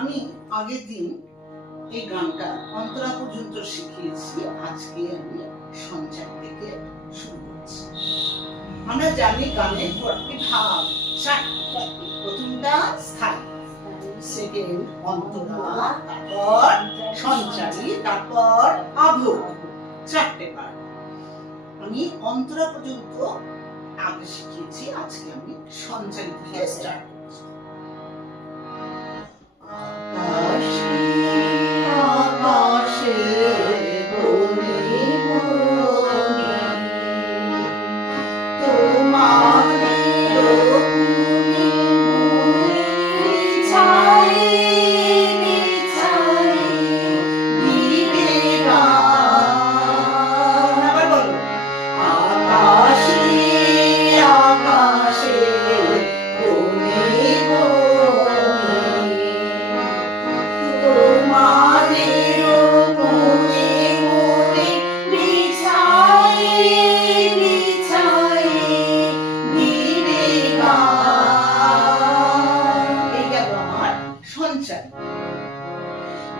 আমি আগের দিন এই গানটা অন্তরা পর্যন্ত শিখিয়েছি, আজকে আমি সঞ্চার থেকে শুরু করছি। আমরা জানি গানে 4টি ভাগ, 4টি। প্রথমটা স্থায়ী, সেকেন্ড অন্তরা, তারপর সঞ্চারী, তারপর আভোগ, 4টে ভাগ। আমি অন্তরা পর্যন্ত আগে শিখিয়েছি, আজকে আমি সঞ্চারী থেকে স্টার্ট করছি।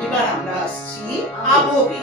এবার আমরা আসছি আভোগে।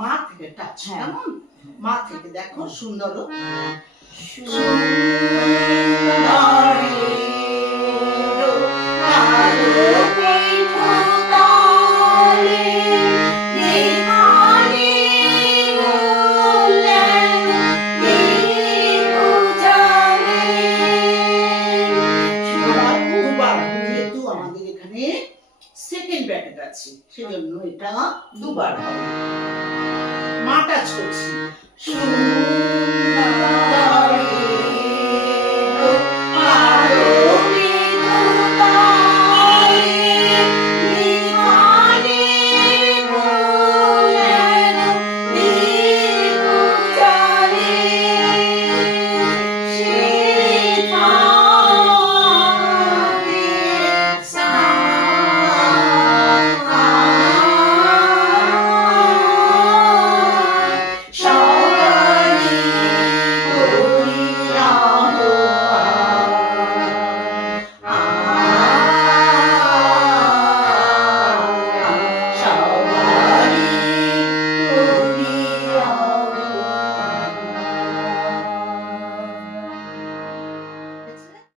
মা থেকে টাচ, কেমন? মা থেকে দেখো সুন্দর যেহেতু আমাদের এখানে সেকেন্ড ব্র্যাকেট আছে, সেজন্য এটা দুবার হবে। মা টাচ করছি, সুন্দরী